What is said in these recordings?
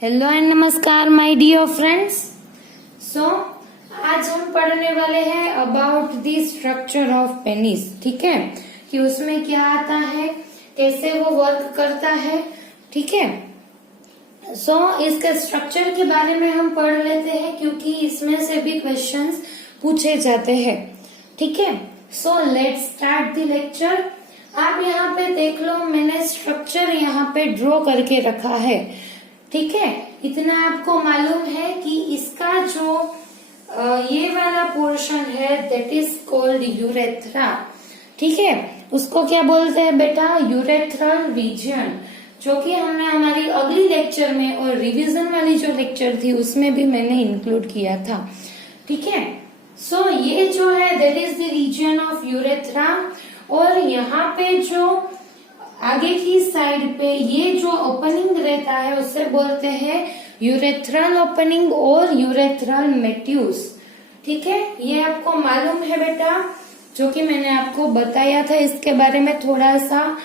Hello and नमस्कार my dear friends. सो आज हम पढ़ने वाले हैं about the structure of penis. ठीक है, कि उसमें क्या आता है, कैसे वो वर्क करता है। ठीक है, सो इसके स्ट्रक्चर के बारे में हम पढ़ लेते हैं क्योंकि इसमें से भी क्वेश्चंस पूछे जाते हैं। ठीक है, so let's start the lecture. आप यहाँ पे देख लो, मैंने स्ट्रक्चर यहाँ पे ड्रॉ करके रखा है। ठीक है, इतना आपको मालूम है कि इसका जो ये वाला पोर्शन है दैट इज कॉल्ड यूरेथ्रा। ठीक है, उसको क्या बोलते हैं बेटा, यूरेथ्रल रीजन, जो कि हमने हमारी अगली लेक्चर में और रिवीजन वाली जो लेक्चर थी उसमें भी मैंने इंक्लूड किया था। ठीक है, सो ये जो है that is the reason of urethra. और यहाँ पे जो आगे की साइड पे ये जो ओपनिंग रहता है उसे बोलते हैं यूरेथ्रल ओपनिंग और यूरेथ्रल मेट्यूस। ठीक है, ये आपको मालूम है बेटा, जो कि मैंने आपको बताया था इसके बारे में थोड़ा सा।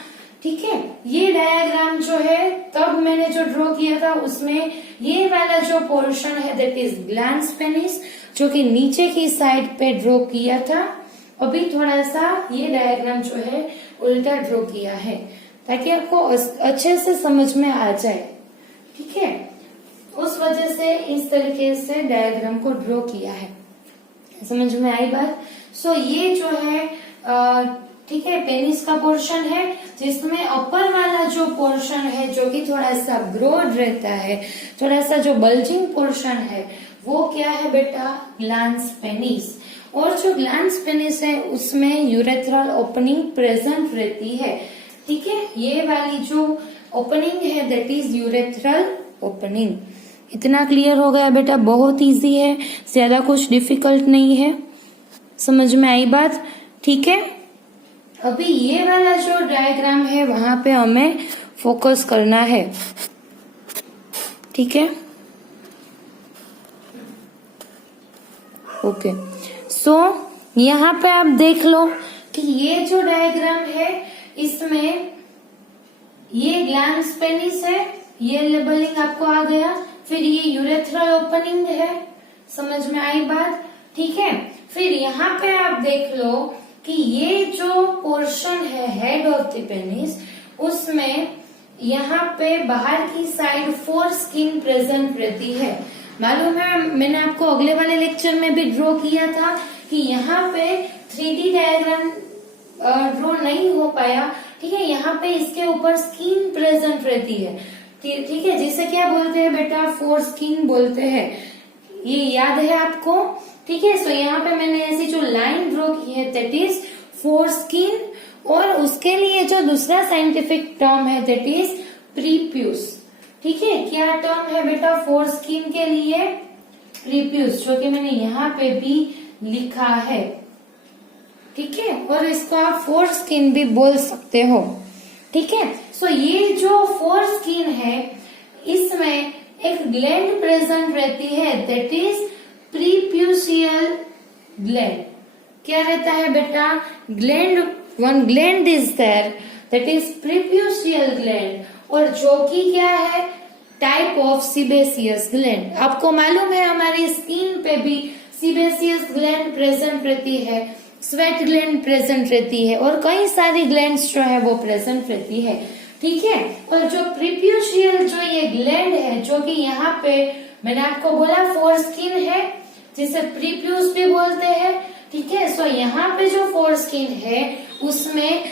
ठीक है, ये डायग्राम जो है तब मैंने जो ड्रॉ किया था उसमें ये वाला जो पोर्शन है दैट इज ग्लैंड्स पेनिस, जो कि नीचे की साइड पे ड्रॉ किया था। अभी थोड़ा सा ये डायग्राम जो है उल्टा ड्रॉ किया है ताकि आपको अच्छे से समझ में आ जाए। ठीक है, उस वजह से इस तरीके से डायग्राम को ड्रॉ किया है। समझ में आई बात। सो ये जो है ठीक है, पेनिस का पोर्शन है जिसमें अपर वाला जो पोर्शन है जो कि थोड़ा सा ब्रॉड रहता है, थोड़ा सा जो बल्जिंग पोर्शन है वो क्या है बेटा, ग्लैंड्स पेनिस। और जो ग्लैंड्स पेनिस है उसमें यूरेथ्रल ओपनिंग प्रेजेंट रहती है। ठीक है, ये वाली जो ओपनिंग है दैट इज यूरेथ्रल ओपनिंग। इतना क्लियर हो गया बेटा, बहुत इजी है, ज्यादा कुछ डिफिकल्ट नहीं है। समझ में आई बात। ठीक है, अभी ये वाला जो डायग्राम है वहां पे हमें फोकस करना है। ठीक है, ओके। सो यहाँ पे आप देख लो कि ये जो डायग्राम है इसमें ये ग्लैंड्स पेनिस है, ये लेबलिंग आपको आ गया। फिर ये यूरेथ्रल ओपनिंग है, समझ में आई बात। ठीक है, फिर यहाँ पे आप देख लो कि ये जो पोर्शन है हेड ऑफ द पेनिस, उसमें यहाँ पे बाहर की साइड फोर स्किन प्रेजेंट रहती है। मालूम है, मैंने आपको अगले वाले लेक्चर में भी ड्रॉ किया था कि यहाँ पे 3D डायग्राम ड्रॉ नहीं हो पाया। ठीक है, यहाँ पे इसके ऊपर स्किन प्रेजेंट रहती है। ठीक है, जिसे क्या बोलते हैं बेटा, फोर स्किन बोलते हैं। ये याद है आपको। ठीक है, सो यहाँ पे मैंने ऐसी जो लाइन ड्रॉ की है दैट इज फोर स्किन। और उसके लिए जो दूसरा साइंटिफिक टर्म है दैट इज प्रीप्यूस। ठीक है, क्या टर्म है बेटा फोर स्किन के लिए, प्रीप्यूस, जो कि मैंने यहाँ पे भी लिखा है। ठीक है, और इसको आप फोर स्किन भी बोल सकते हो। ठीक है, सो ये जो फोर स्किन है इसमें एक ग्लैंड प्रेजेंट रहती है दैट इज प्रीप्यूसियल ग्लैंड। क्या रहता है बेटा, gland, one gland is there that is preputial gland, और जो कि क्या है, टाइप ऑफ सीबेसियस ग्लैंड। आपको मालूम है हमारी स्किन पे भी सीबेसियस ग्लैंड प्रेजेंट रहती है, स्वेट ग्लैंड प्रेजेंट रहती है, और कई सारी ग्लैंड्स जो है वो प्रेजेंट रहती है। ठीक है, और जो प्रीप्यूशियल जो ये ग्लैंड है, जो कि यहाँ पे मैंने आपको बोला फोर स्किन है जिसे प्रीप्यूस भी बोलते हैं। ठीक है, सो यहाँ पे जो फोर स्किन है उसमें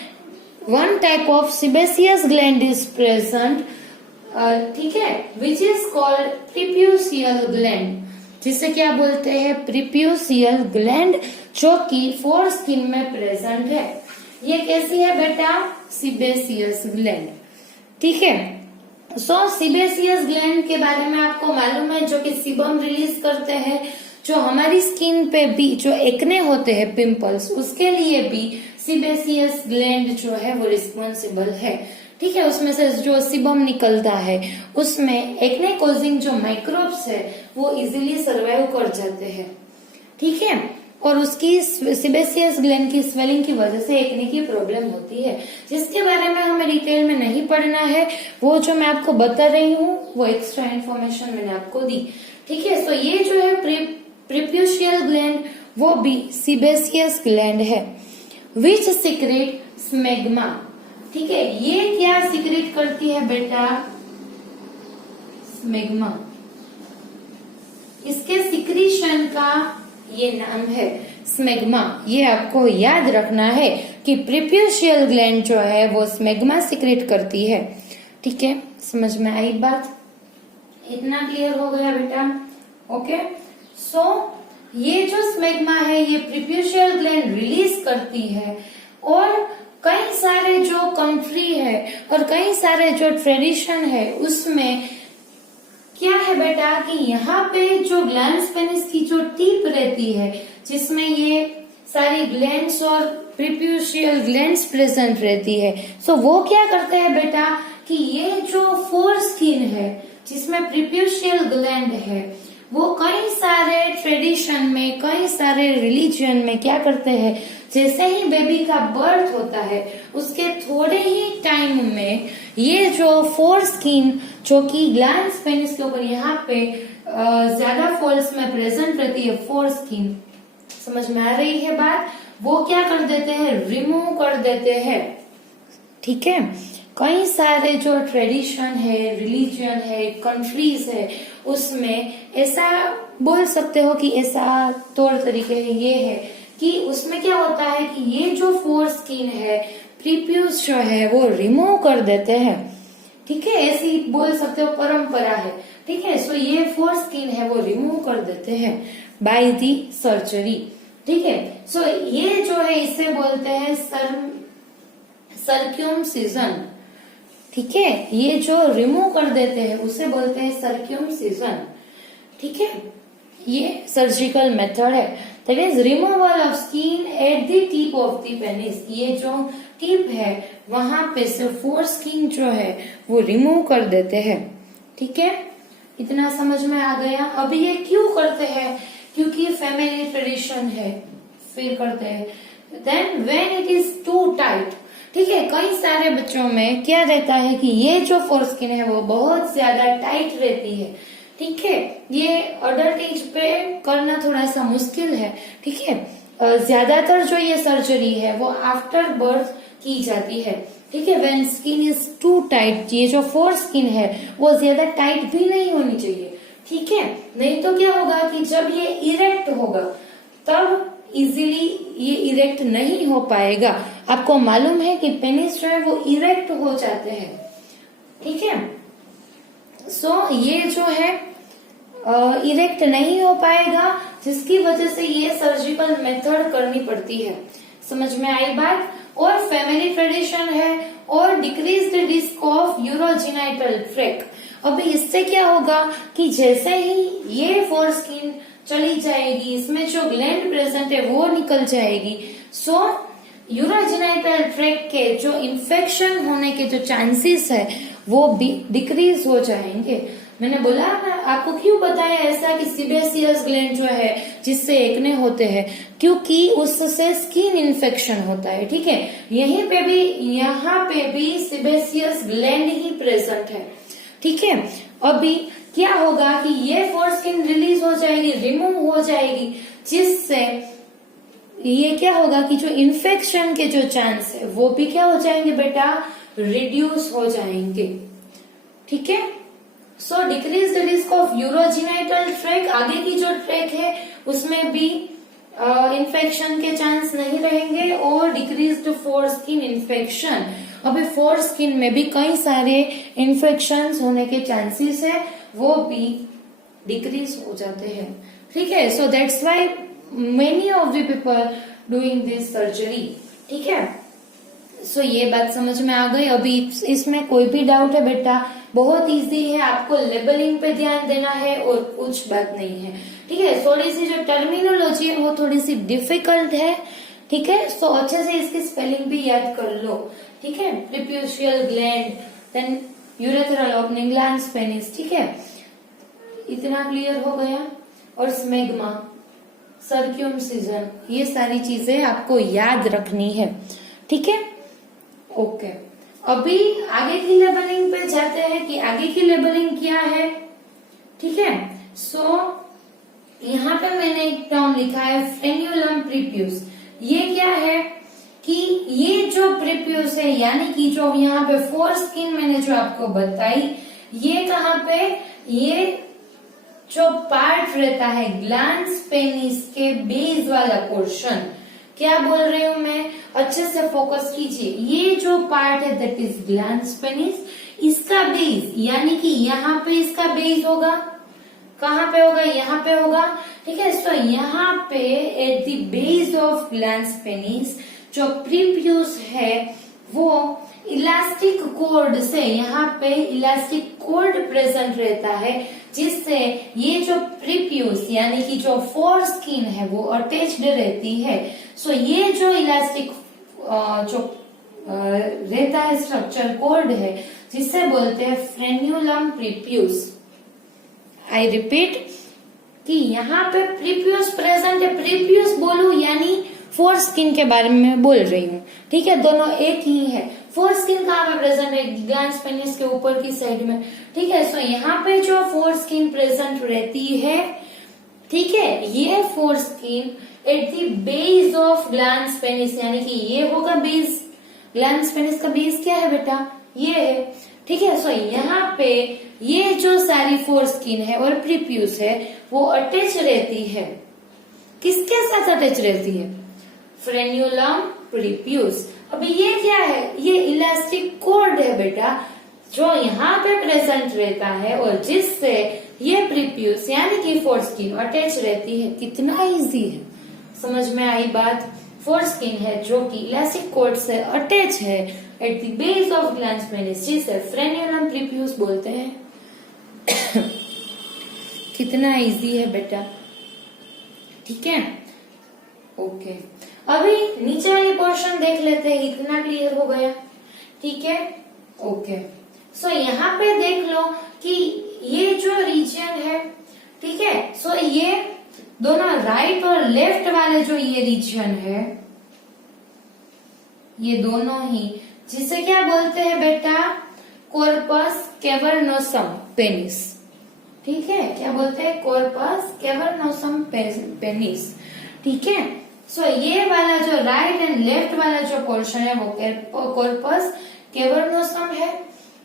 one type of sebaceous gland is present. ठीक है, विच इज कॉल्ड प्रीप्यूसियल ग्लैंड, जिसे क्या बोलते हैं, प्रीप्यूसियल ग्लैंड, जो कि फोर स्किन में प्रेजेंट है। ये कैसी है बेटा, सीबेसियस ग्लैंड। ठीक है, सो सीबेसियस ग्लैंड के बारे में आपको मालूम है, जो कि सीबम रिलीज करते हैं, जो हमारी स्किन पे भी जो एक्ने होते हैं, पिंपल्स, उसके लिए भी सीबेसियस ग्लैंड जो है वो रिस्पॉन्सिबल है। ठीक है, उसमें से जो सीबम निकलता है उसमें एक्ने कॉजिंग जो माइक्रोब्स है वो इजीली सर्वाइव कर जाते हैं। ठीक है, और उसकी सीबेसियस ग्लैंड की स्वेलिंग की वजह से एक्ने की प्रॉब्लम होती है, जिसके बारे में हमें डिटेल में नहीं पढ़ना है। वो जो मैं आपको बता रही हूँ वो एक्स्ट्रा इन्फॉर्मेशन मैंने आपको दी। ठीक है, सो ये जो है प्रीप्यूशियल ग्लैंड वो भी सीबेसियस ग्लैंड है, विच सीक्रेट स्मेग्मा। ठीक है, ये क्या सीक्रेट करती है बेटा? स्मेग्मा। इसके सिक्रीशन का ये नाम है स्मेग्मा। ये आपको याद रखना है कि प्रीप्यूशियल ग्लैंड जो है वो स्मेग्मा सीक्रेट करती है। ठीक है, समझ में आई बात? इतना क्लियर हो गया बेटा? ओके, सो ये जो स्मेग्मा है ये प्रीप्यूशियल ग्लैंड रिलीज करती है, और कई सारे जो कंट्री है और कई सारे जो ट्रेडिशन है उसमें क्या है बेटा कि यहाँ पे जो ग्लैंड्स पेनिस की जो टिप रहती है, जिसमें ये सारी ग्लैंड्स और प्रीप्यूशियल ग्लैंड्स प्रेजेंट रहती है, सो वो क्या करते हैं बेटा कि ये जो फोर स्किन है जिसमें प्रीप्यूशियल ग्लैंड है, वो कई सारे ट्रेडिशन में, कई सारे रिलीजन में क्या करते हैं, जैसे ही बेबी का बर्थ होता है उसके थोड़े ही टाइम में ये जो फोर स्किन जो कि ग्लैंड्स पेनिस के ऊपर यहाँ पे ज्यादा फॉल्स में प्रेजेंट रहती है, फोर स्किन, समझ में आ रही है बात? वो क्या कर देते हैं, रिमूव कर देते हैं। ठीक है, कई सारे जो ट्रेडिशन है, रिलीजन है, कंट्रीज है, उसमें ऐसा बोल सकते हो कि ऐसा तौर तरीके ये है कि उसमें क्या होता है कि ये जो फोर स्किन है, प्रीप्यूस जो है वो रिमूव कर देते हैं। ठीक है, ऐसी बोल सकते हो परंपरा है। ठीक है, सो ये फोर स्किन है वो रिमूव कर देते हैं बाय दी सर्जरी। ठीक है, सो ये जो है इसे बोलते हैं सर्क्यूमसिजन। ठीक है, ये जो रिमूव कर देते हैं उसे बोलते हैं सर्क्यूमसिजन। ठीक है, ये सर्जिकल मेथड है, that is removal of skin at the tip of the penis. ये जो टिप है वहां पे से फोर स्किन जो है वो रिमूव कर देते हैं। ठीक है, इतना समझ में आ गया? अब ये क्यों करते हैं? क्योंकि फैमिली ट्रेडिशन है, फिर करते हैं। Then when it is too tight, ठीक है, कई सारे बच्चों में क्या रहता है कि ये जो फोर स्किन है वो बहुत ज्यादा टाइट रहती है। ठीक है, ये अडल्ट एज पे करना थोड़ा सा मुश्किल है। ठीक है, ज्यादातर जो ये सर्जरी है वो आफ्टर बर्थ की जाती है। ठीक है, when skin is too tight, ये जो फोर स्किन है वो ज्यादा टाइट भी नहीं होनी चाहिए। ठीक है, नहीं तो क्या होगा कि जब ये इरेक्ट होगा तब इजीली ये इरेक्ट नहीं हो पाएगा। आपको मालूम है कि पेनिस जो है वो इरेक्ट हो जाते हैं। ठीक है, सो ये जो है इरेक्ट नहीं हो पाएगा, जिसकी वजह से ये सर्जिकल मेथड करनी पड़ती है। समझ में आई बात? और फैमिली ट्रेडिशन है और decrease the risk of urogenital tract. अभी इससे क्या होगा कि जैसे ही ये फोर स्किन चली जाएगी, इसमें जो ग्लैंड प्रेजेंट है वो निकल जाएगी, सो यूरोजिनाइटल ट्रैक के जो इन्फेक्शन होने के जो चांसेस है वो भी डिक्रीज हो जाएंगे। मैंने बोला ना आपको, क्यों बताया ऐसा कि सीबेसियस ग्लैंड जो है जिससे एक्ने होते हैं, क्योंकि उससे स्किन इन्फेक्शन होता है। ठीक है, यहीं पे भी, यहाँ पे भी सीबेसियस ग्लैंड ही प्रेजेंट है। ठीक है, अभी क्या होगा कि ये फोर स्किन रिलीज हो जाएगी, रिमूव हो जाएगी, जिससे ये क्या होगा कि जो इन्फेक्शन के जो चांस है वो भी क्या हो जाएंगे बेटा, रिड्यूस हो जाएंगे। ठीक है, so decrease the risk of urogenital tract, आगे की जो ट्रैक है उसमें भी इन्फेक्शन के चांस नहीं रहेंगे, और डिक्रीज्ड फोर स्किन इन्फेक्शन, अभी फोर स्किन में भी कई सारे इन्फेक्शन होने के चांसेस है वो भी डिक्रीज हो जाते हैं। ठीक है, so that's why many of the people doing this surgery. ठीक है, सो ये बात समझ में आ गई। अभी इसमें कोई भी डाउट है बेटा? बहुत इजी है, आपको लेबलिंग पे ध्यान देना है और कुछ बात नहीं है। ठीक है, थोड़ी सी जो टर्मिनोलॉजी है वो थोड़ी सी डिफिकल्ट है। ठीक है, सो अच्छे से इसकी स्पेलिंग भी याद कर लो। ठीक है, preputial gland, then urethral opening, glands penis. ठीक है, इतना क्लियर हो गया? और स्मेग्मा, सर्क्यूमसिजन, ये सारी चीजें आपको याद रखनी है। ठीक है, ओके। अभी आगे की लेबलिंग पे जाते हैं कि आगे की लेबलिंग क्या है। ठीक है, यहाँ पे मैंने एक टर्म लिखा है फ्रेन्यूलम प्रीप्यूस। ये क्या है कि ये जो प्रीप्यूस है, यानी कि जो यहाँ पे फोर स्किन मैंने जो आपको बताई, ये कहाँ पे, ये जो पार्ट रहता है ग्लैंड्स पेनिस के बेस वाला पोर्शन, क्या बोल रही हूं मैं, अच्छे से फोकस कीजिए। ये जो पार्ट है दैट इज ग्लैंड्स पेनिस, इसका बेस, यानी कि यहाँ पे इसका बेस होगा, कहाँ पे होगा, यहाँ पे होगा। ठीक है, सो यहाँ पे at the base of glands penis जो प्रीप्यूस है वो इलास्टिक कोर्ड से, यहाँ पे इलास्टिक कोर्ड प्रेजेंट रहता है, जिससे ये जो प्रीप्यूस यानी कि जो फोर स्किन है वो अटैच्ड रहती है। सो ये जो इलास्टिक जो रहता है स्ट्रक्चर कोर्ड है, जिसे बोलते हैं फ्रेन्यूलम प्रीप्यूस। आई रिपीट कि यहाँ पे प्रीप्यूस प्रेजेंट है, प्रीप्यूस बोलू यानी फोर स्किन के बारे में बोल रही हूँ। ठीक है, दोनों एक ही है। फोर स्किन कहाँ पे प्रेजेंट है, ग्लैंड्स पेनिस के ऊपर की साइड में। ठीक है, सो यहाँ पे जो फोर स्किन प्रेजेंट रहती है, ठीक है, ये four skin at the base of glands penis, यानी कि ये होगा बेस। ग्लैंड्स पेनिस का बेस क्या है बेटा, ये है। ठीक है, सो यहाँ पे ये जो सारी फोर स्किन है और प्रीप्यूस है वो अटैच रहती है, किसके साथ अटैच रहती है, फ्रेन्यूलम प्रीप्यूस। अभी ये क्या है, ये इलास्टिक कोर्ड है बेटा, जो यहाँ पे प्रेजेंट रहता है और जिससे ये प्रीप्यूस यानी कि फोर स्किन अटैच रहती है। कितना इजी है, समझ में आई बात। फोर स्किन है जो कि इलास्टिक कोर्ड से अटैच है at the base of glands penis, जिसे फ्रेन्यूलम प्रीप्यूस बोलते हैं। कितना इजी है बेटा। ठीक है, ओके। अभी नीचे वाली पोर्शन देख लेते हैं, इतना क्लियर हो गया। ठीक है, ओके। सो यहाँ पे देख लो कि ये जो रीजन है, ठीक है, सो ये दोनों राइट और लेफ्ट वाले जो ये रीजन है, ये दोनों ही, जिसे क्या बोलते हैं बेटा, कॉर्पस कैवर्नोसम पेनिस। ठीक है, क्या बोलते हैं, कॉर्पस कैवर्नोसम पेनिस। ठीक है, सो ये वाला जो राइट एंड लेफ्ट वाला जो पोर्शन है वो कॉर्पस कैवर्नोसम है।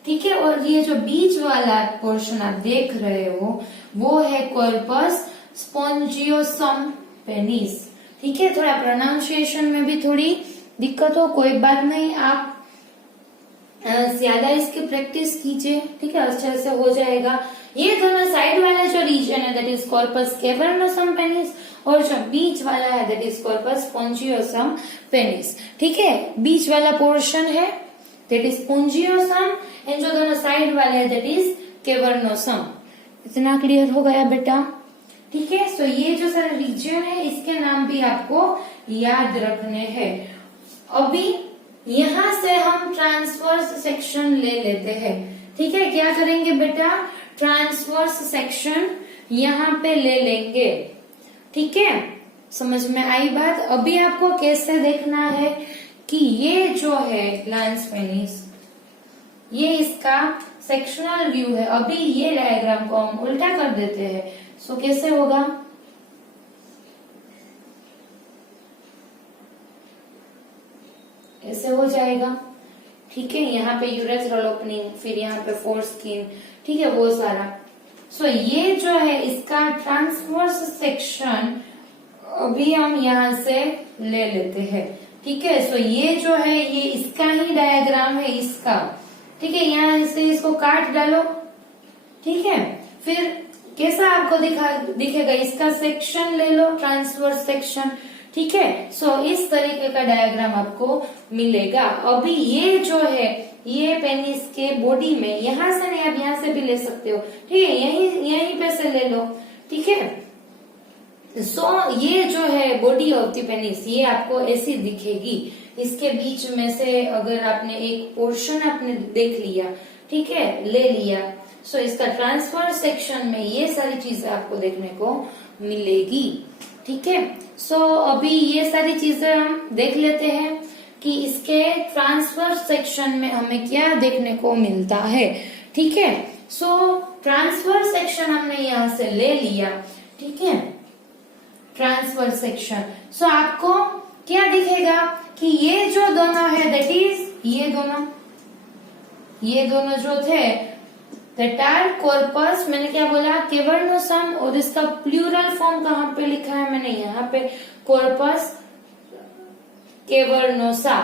ठीक है, और ये जो बीच वाला पोर्शन आप देख रहे हो वो है कॉर्पस स्पोंजियोसम पेनिस। ठीक है, थोड़ा प्रोनाउंसिएशन में भी थोड़ी दिक्कत हो, कोई बात नहीं, आप ज्यादा इसकी प्रैक्टिस कीजिए। ठीक है, अच्छे से हो जाएगा। ये दोनों साइड वाला जो रीजन है that is corpus cavernosum penis, और जो बीच वाला है दैट इज कॉर्पस स्पोंजियोसम पेनिस। ठीक है, बीच वाला पोर्शन है दैट इज स्पोंजियोसम एंड जो दोनों साइड वाले है दैट इज कैवर्नोसम। इतना क्लियर हो गया बेटा। ठीक है, सो ये जो सारा रीजन है इसके नाम भी आपको याद रखने हैं। अभी यहाँ से हम ट्रांसवर्स सेक्शन ले लेते हैं। ठीक है, क्या करेंगे बेटा, ट्रांसवर्स सेक्शन यहाँ पे ले लेंगे। ठीक है, समझ में आई बात। अभी आपको कैसे देखना है कि ये जो है ग्लैंड्स पेनिस, ये इसका सेक्शनल व्यू है। अभी ये डायग्राम को हम उल्टा कर देते हैं, सो कैसे होगा, ऐसे हो जाएगा। ठीक है, यहाँ पे यूरेथ्रल ओपनिंग, फिर यहाँ पे फोर स्किन, ठीक है, वो सारा। सो ये जो है इसका ट्रांसवर्स सेक्शन अभी हम यहाँ से ले लेते हैं। ठीक है, सो ये जो है ये इसका ही डायग्राम है इसका। ठीक है, यहाँ से इसको काट डालो। ठीक है, फिर कैसा आपको दिखेगा, इसका सेक्शन ले लो, ट्रांसवर्स सेक्शन। ठीक है, सो इस तरीके का डायग्राम आपको मिलेगा। अभी ये जो है ये पेनिस के बॉडी में, यहाँ से नहीं, आप यहाँ से भी ले सकते हो। ठीक है, यहीं पे से ले लो। ठीक है, सो ये जो है बॉडी ऑफ द पेनिस, ये आपको ऐसी दिखेगी। इसके बीच में से अगर आपने एक पोर्शन आपने देख लिया, ठीक है, ले लिया, सो इसका ट्रांसफर सेक्शन में ये सारी चीजें आपको देखने को मिलेगी। ठीक है। सो अभी ये सारी चीजें हम देख लेते हैं कि इसके ट्रांसफर सेक्शन में हमें क्या देखने को मिलता है। ठीक है। सो ट्रांसफर सेक्शन हमने यहां से ले लिया। ठीक है, ट्रांसफर सेक्शन। सो आपको क्या दिखेगा कि ये जो दोनों है दैट इज ये दोनों जो थे दैट आर कॉर्पस, मैंने क्या बोला केवर्नोसम, और इसका प्लूरल फॉर्म कहाँ पे लिखा है मैंने यहाँ पे कॉर्पस केवर्नोसा।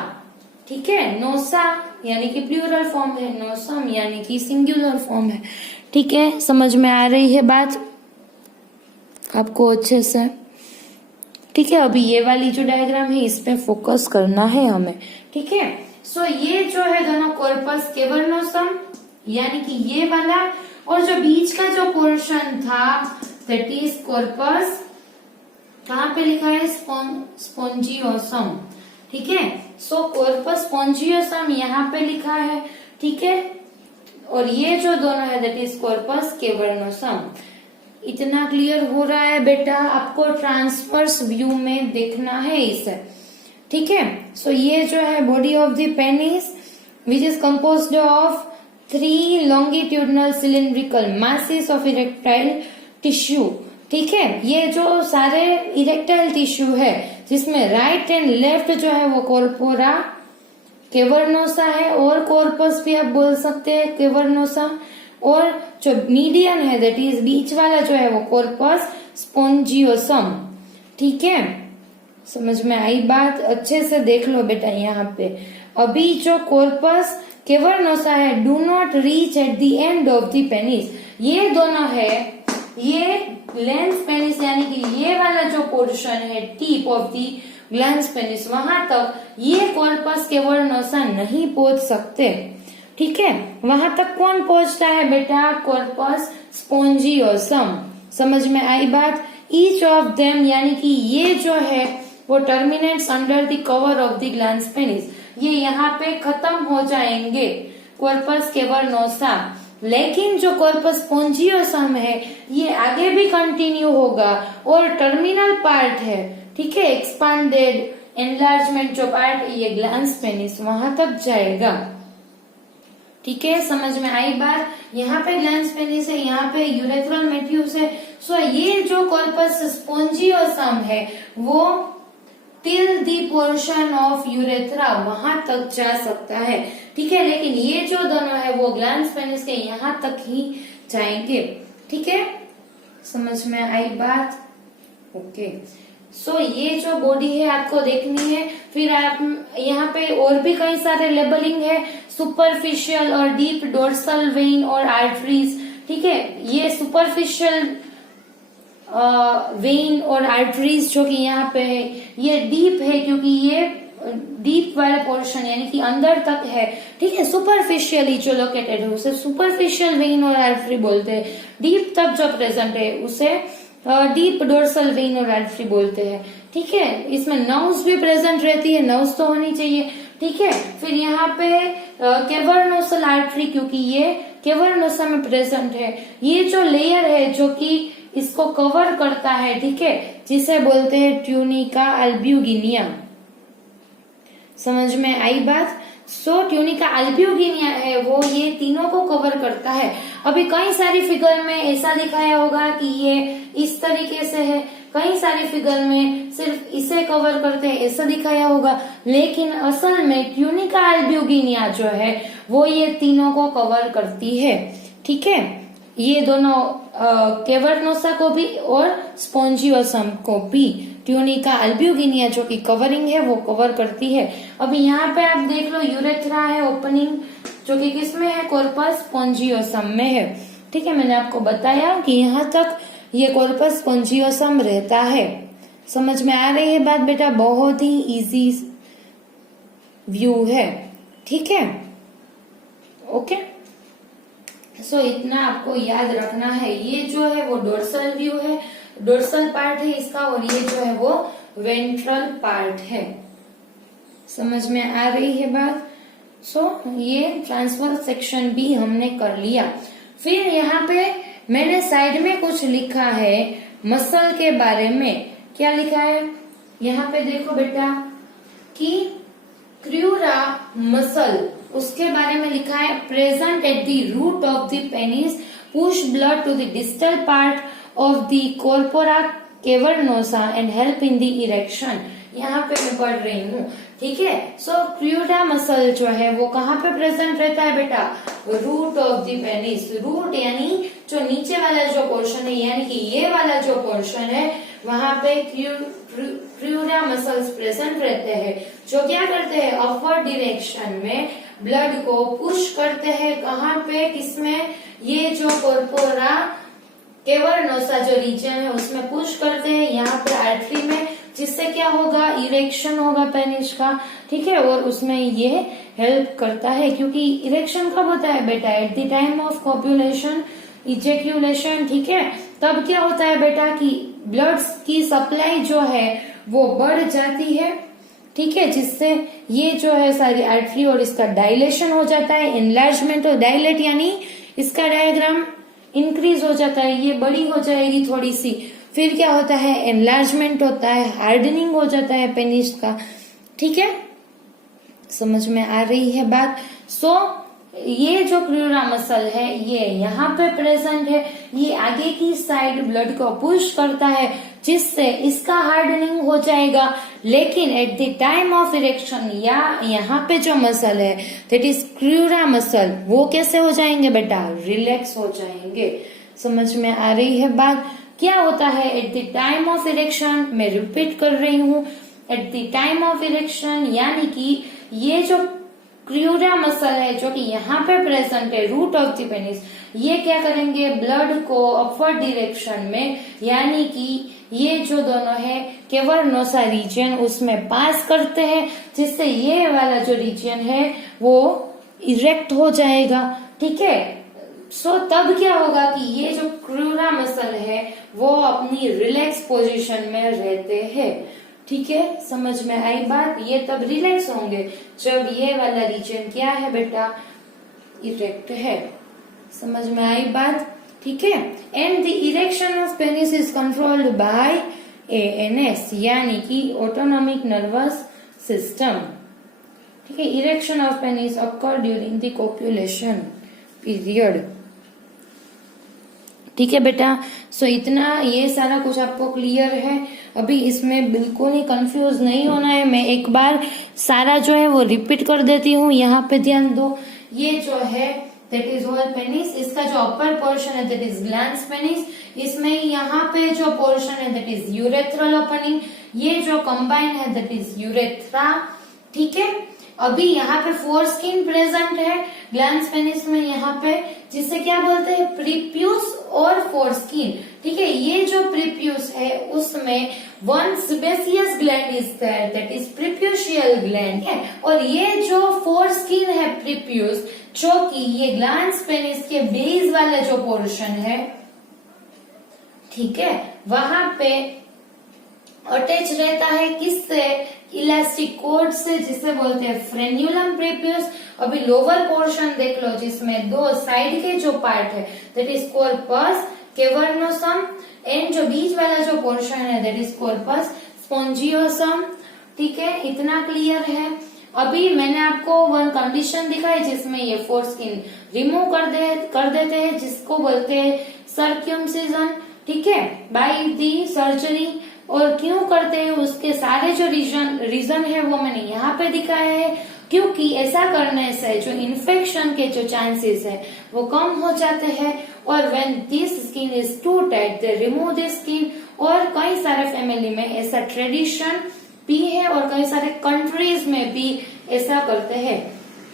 ठीक है, नोसा यानी कि प्लूरल फॉर्म है, नोसम यानी कि सिंगुलर फॉर्म है। ठीक है, समझ में आ रही है बात आपको अच्छे से? ठीक है, अभी ये वाली जो डायग्राम है इस पे फोकस करना है हमें। ठीक है, सो ये जो है दोनों कॉर्पस केवर्नोसम यानी कि ये वाला, और जो बीच का जो पोर्शन था दैट इज कॉर्पस, कहाँ पे लिखा है स्पोंजियोसम। ठीक है, सो कॉर्पस स्पोंजियोसम यहाँ पे लिखा है। ठीक है, और ये जो दोनों है दैट इज कॉर्पस केवर्नोसम। इतना क्लियर हो रहा है बेटा? आपको ट्रांसवर्स व्यू में देखना है इसे। ठीक है, सो ये जो है body of the penis which is composed of 3 longitudinal cylindrical masses of erectile tissue। ठीक है, ये जो सारे इरेक्टाइल टिश्यू है जिसमें राइट एंड लेफ्ट जो है वो कॉर्पोरा केवर्नोसा है, और कॉर्पस भी आप बोल सकते हैं केवर्नोसा, और जो मीडियन है दैट इज बीच वाला जो है वो कॉर्पस स्पोंजियोसम। ठीक है, समझ में आई बात? अच्छे से देख लो बेटा यहाँ पे। अभी जो कॉर्पस केवर्नोसा है do not reach at the end of the penis, ये दोनों है, ये ग्लैंस पेनिस यानी कि ये वाला जो पोर्शन है tip of the glans penis, वहां तक ये कॉर्पस केवर्नोसा नहीं पहुंच सकते। ठीक है, वहां तक कौन पहुंचता है बेटा? कॉर्पस स्पोंजियोसम। समझ में आई बात? ईच ऑफ देम यानी कि ये जो है वो terminates under the cover of the glans penis, ये यहाँ पे खत्म हो जाएंगे कॉर्पस केवर्नोसा, लेकिन जो कॉर्पस स्पोंजियोसम है ये आगे भी कंटिन्यू होगा और टर्मिनल पार्ट है। ठीक है, एक्सपांडेड एनलार्जमेंट जो पार्ट ये ग्लैंस पेनिस वहां तक जाएगा। ठीक है, समझ में आई बात? यहाँ पे ग्लैंस पेनिस है, यहाँ पे यूरेथ्रल मेट्यूस है। सो ये जो कॉर्पस स्पोंजियोसम है वो till the portion of urethra वहां तक जा सकता है। ठीक है, लेकिन ये जो दोनों है वो ग्लैंस पेनिस के यहाँ तक ही जाएंगे। ठीक है, समझ में आई बात? ओके, सो ये जो बॉडी है आपको देखनी है। फिर आप यहाँ पे और भी कई सारे लेबलिंग है, सुपरफिशियल और डीप डोर्सल वेन और आर्टरीज। ठीक है, ये सुपरफिशियल वेन और आर्टरीज जो कि यहाँ पे है, ये डीप है क्योंकि ये डीप वाले पोर्शन यानी कि अंदर तक है। ठीक है, सुपरफिशियली जो लोकेटेड है उसे सुपरफिशियल वेन और आर्टरी बोलते हैं। डीप तक जो प्रेजेंट है उसे डीप डोर्सल वेन और आर्टरी बोलते हैं। ठीक है, इसमें नर्व्स भी प्रेजेंट रहती है, नर्व्स तो होनी चाहिए। ठीक है, फिर यहाँ पे केवर्नोसल आर्टरी क्योंकि ये केवर्नोसा में प्रेजेंट है, ये जो लेयर है जो कि इसको कवर करता है, ठीक है, जिसे बोलते हैं ट्यूनिका अल्ब्यूगिनिया। समझ में आई बात? सो ट्यूनिका अल्ब्यूगिनिया है वो ये तीनों को कवर करता है। अभी कई सारी फिगर में ऐसा दिखाया होगा कि ये इस तरीके से है, कई सारी फिगर में सिर्फ इसे कवर करते हैं ऐसा दिखाया होगा, लेकिन असल में ट्यूनिका अल्ब्यूगिनिया जो है वो ये तीनों को कवर करती है। ठीक है, ये दोनों केवर्नोसा को भी और स्पोंजियोसम को भी ट्यूनिका अल्ब्यूगिनिया जो की कवरिंग है वो कवर करती है। अभी यहाँ पे आप देख लो यूरेथ्रा है ओपनिंग जो कि किसमें है? कॉर्पस स्पोंजियोसम में है। ठीक है, मैंने आपको बताया कि यहाँ तक ये कॉर्पस स्पोंजियोसम रहता है। समझ में आ रही है बात बेटा? बहुत ही इजी व्यू है। ठीक है, ओके, सो इतना आपको याद रखना है। ये जो है वो डोर्सल व्यू है, डोर्सल पार्ट है इसका, और ये जो है वो वेंट्रल पार्ट है। समझ में आ रही है बात? सो ये ट्रांसफर सेक्शन भी हमने कर लिया। फिर यहाँ पे मैंने साइड में कुछ लिखा है मसल के बारे में। क्या लिखा है यहाँ पे देखो बेटा कि क्रूरा मसल, उसके बारे में लिखा है present at the root of the penis, push blood to the distal part of the corpora cavernosa and help in the erection. यहाँ पे मैं पढ़ रही हूँ, ठीक है। सो क्रूरा मसल जो है वो कहाँ पे प्रेजेंट रहता है बेटा, root of the penis. Root यानी जो नीचे वाला जो पोर्शन है, यानी कि ये वाला जो पोर्शन है, वहां पे क्रूरा मसल्स प्रेजेंट रहते हैं, जो क्या करते हैं अपवर्ड डायरेक्शन में ब्लड को पुश करते हैं। कहाँ पे, किसमें, ये जो कॉर्पोरा कैवर्नोसा जो रीजन है उसमें पुश करते हैं, यहाँ पे आर्टरी में, जिससे क्या होगा, इरेक्शन होगा पेनिस का, ठीक है। और उसमें ये हेल्प करता है, क्योंकि इरेक्शन कब होता है बेटा, at the time of copulation, ejaculation, ठीक है। तब क्या होता है बेटा कि ब्लड की सप्लाई जो है वो बढ़ जाती है, ठीक है, जिससे ये जो है सारी आर्टरी और इसका डायलेशन हो जाता है, एनलार्जमेंट और डायलेट यानी इसका डायग्राम इंक्रीज हो जाता है, ये बड़ी हो जाएगी थोड़ी सी। फिर क्या होता है, एनलार्जमेंट होता है, हार्डनिंग हो जाता है पेनिस का, ठीक है। समझ में आ रही है बात। सो ये जो क्रूरा मसल है ये यहाँ पे प्रेजेंट है, ये आगे की साइड ब्लड को पुश करता है, जिससे इसका हार्डनिंग हो जाएगा। लेकिन eight the time of erection, या यहाँ पे जो मसल है दैट इज क्रूरा मसल, वो कैसे हो जाएंगे बेटा, रिलैक्स हो जाएंगे। समझ में आ रही है बात। क्या होता है eight the time of erection, मैं रिपीट कर रही हूँ, eight the time of erection यानी कि ये जो क्रूरा मसल है जो कि यहाँ पे प्रेजेंट है, रूट ऑफ द पेनिस, ये क्या करेंगे, ब्लड को अपवर्ड डायरेक्शन में, यानी कि ये जो दोनों है कैवर्नोसा रीजन, उसमें पास करते हैं, जिससे ये वाला जो रीजन है वो इरेक्ट हो जाएगा, ठीक है। सो तब क्या होगा कि ये जो क्रूरा मसल है वो अपनी रिलैक्स पोजीशन में रहते हैं, ठीक है। समझ में आई बात। ये तब रिलैक्स होंगे जब ये वाला रीजन क्या है बेटा, इरेक्ट है। समझ में आई बात, ठीक है। And the erection of penis is controlled by ANS यानी कि ऑटोनॉमिक नर्वस सिस्टम, ठीक है। Erection of penis occur during the copulation period, ठीक है बेटा। सो इतना ये सारा कुछ आपको क्लियर है। अभी इसमें बिल्कुल ही कंफ्यूज नहीं होना है। मैं एक बार सारा जो है वो रिपीट कर देती हूँ, यहाँ पे ध्यान दो। ये जो है दैट इज होल पेनिस, इसका जो अपर पोर्शन है दैट इज ग्लैंस पेनिस, इसमें यहाँ पे जो पोर्शन है दैट इज यूरेथ्रल ओपनिंग, ये जो कंबाइन है दैट इज यूरेथ्रा, ठीक है। अभी यहाँ पे फोर स्किन प्रेजेंट है ग्लैंस पेनिस में, यहाँ पे जिसे क्या बोलते हैं, प्रीप्यूस और फोर स्किन, ठीक है। ये जो प्रीप्यूस है उसमें one sebaceous gland is there that is preputial gland है, और ये जो फोर स्किन है प्रीप्यूस, जो कि ये ग्लैंस पेनिस के बेस वाला जो पोर्शन है, ठीक है, वहां पे अटैच रहता है किससे, इलास्टिक कोड से, जिसे बोलते हैं फ्रेन्यूलम प्रीप्यूस। अभी लोअर पोर्शन देख लो जिसमें दो साइड के जो पार्ट है that is corpus cavernosum, and जो बीच वाला जो पोर्शन है दैट इज कॉर्पस स्पोंजियोसम, ठीक है। इतना क्लियर है। अभी मैंने आपको वन कंडीशन दिखाई जिसमें ये फोर स्किन रिमूव कर देते हैं, जिसको बोलते हैं सर्क्यूमसिजन, ठीक है, बाय दी सर्जरी। और क्यों करते हैं उसके सारे जो रीजन है वो मैंने यहाँ पे दिखाया है, क्योंकि ऐसा करने से जो इन्फेक्शन के जो चांसेस है वो कम हो जाते हैं। और when this skin is too tight they remove this skin. और कई सारे फैमिली में ऐसा ट्रेडिशन भी है और कई सारे कंट्रीज में भी ऐसा करते हैं,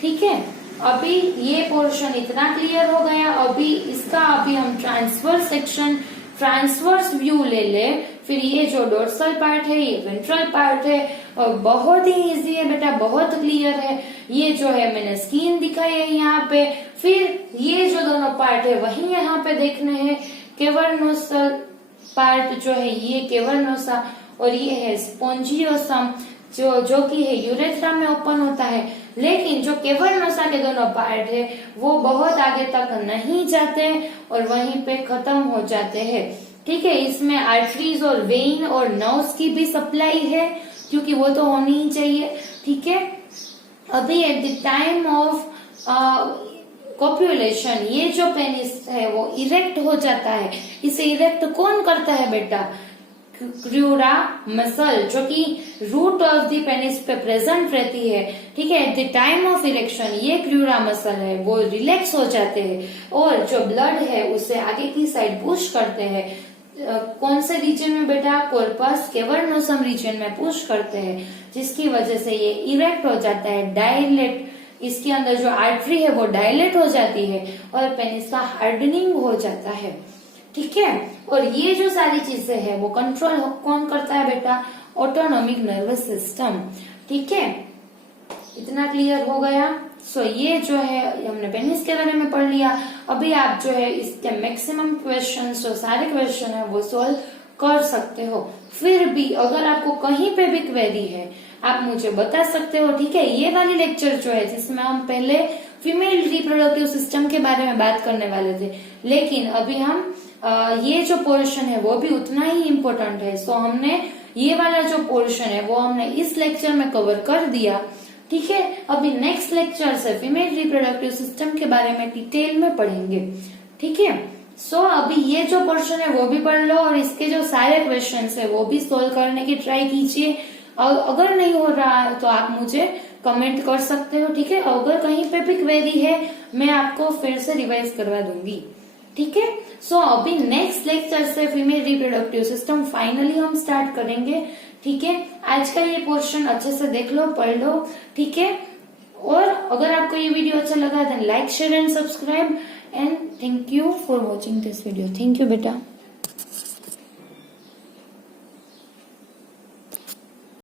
ठीक है। अभी ये पोर्शन इतना क्लियर हो गया। अभी इसका हम ट्रांसवर्स व्यू ले ले। फिर ये जो डोर्सल पार्ट है, ये वेंट्रल पार्ट है, और बहुत ही इजी है बेटा, बहुत क्लियर है। ये जो है मैंने स्किन दिखाई है यहाँ पे। फिर ये जो दोनों पार्ट है वही यहाँ पे देखने हैं। कैवर्नोसल पार्ट जो है ये कैवर्नोसा, और ये है स्पोंजियोसम जो कि है यूरेथ्रा में ओपन होता है। लेकिन जो कैवर्नोसा के दोनों पार्ट है वो बहुत आगे तक नहीं जाते और वहीं पे खत्म हो जाते हैं। ठीक है, इसमें आर्टरीज और वेन और नर्व्स की भी सप्लाई है, क्योंकि वो तो होनी ही चाहिए। ठीक है, अभी एट द टाइम ऑफ कॉप्युलेशन ये जो पेनिस है वो इरेक्ट हो जाता है। इसे इरेक्ट कौन करता है बेटा? क्रूरा मसल, जो कि रूट ऑफ द पेनिस पे प्रेजेंट रहती है। ठीक है, eight the time of erection ये क्रूरा मसल है वो रिलैक्स हो जाते हैं और जो ब्लड है उसे आगे की साइड पुश करते हैं। कौन से रीजन में बेटा? कॉर्पस कैवर्नोसम रीजन में पुश करते हैं, जिसकी वजह से ये इरेक्ट हो जाता है, डायलेट, इसके अंदर जो आर्टरी है वो डायलेट हो जाती है और पेनिस का हार्डनिंग हो जाता है। ठीक है, और ये जो सारी चीजें हैं वो कंट्रोल कौन करता है बेटा? Autonomic nervous system. ठीक है, इतना क्लियर हो गया। सो ये जो है हमने पेनिस के बारे में पढ़ लिया। अभी आप जो है इसके मैक्सिमम क्वेश्चन, जो सारे क्वेश्चन है वो सोल्व कर सकते हो। फिर भी अगर आपको कहीं पे भी क्वेरी है आप मुझे बता सकते हो। ठीक है, ये वाली लेक्चर जो है जिसमें हम पहले फीमेल रिप्रोडक्टिव सिस्टम के बारे में बात करने वाले थे, लेकिन अभी हम ये जो पोर्शन है वो भी उतना ही इम्पोर्टेंट है। सो हमने ये वाला जो पोर्शन है वो हमने इस लेक्चर में कवर कर दिया। ठीक है, अभी नेक्स्ट लेक्चर से फीमेल रिप्रोडक्टिव सिस्टम के बारे में डिटेल में पढ़ेंगे। ठीक है, सो अभी ये जो पोर्शन है वो भी पढ़ लो और इसके जो सारे क्वेश्चंस है वो भी सोल्व करने की ट्राई कीजिए। और अगर नहीं हो रहा है तो आप मुझे कमेंट कर सकते हो। ठीक है, अगर कहीं पे भी क्वेरी है मैं आपको फिर से रिवाइज करवा दूंगी। ठीक है, सो अभी नेक्स्ट लेक्चर से फीमेल रिप्रोडक्टिव सिस्टम फाइनली हम स्टार्ट करेंगे। ठीक है, आज का ये पोर्शन अच्छे से देख लो, पढ़ लो। ठीक है, और अगर आपको ये वीडियो अच्छा लगा then like, share and subscribe and thank you for watching this video. Thank you बेटा।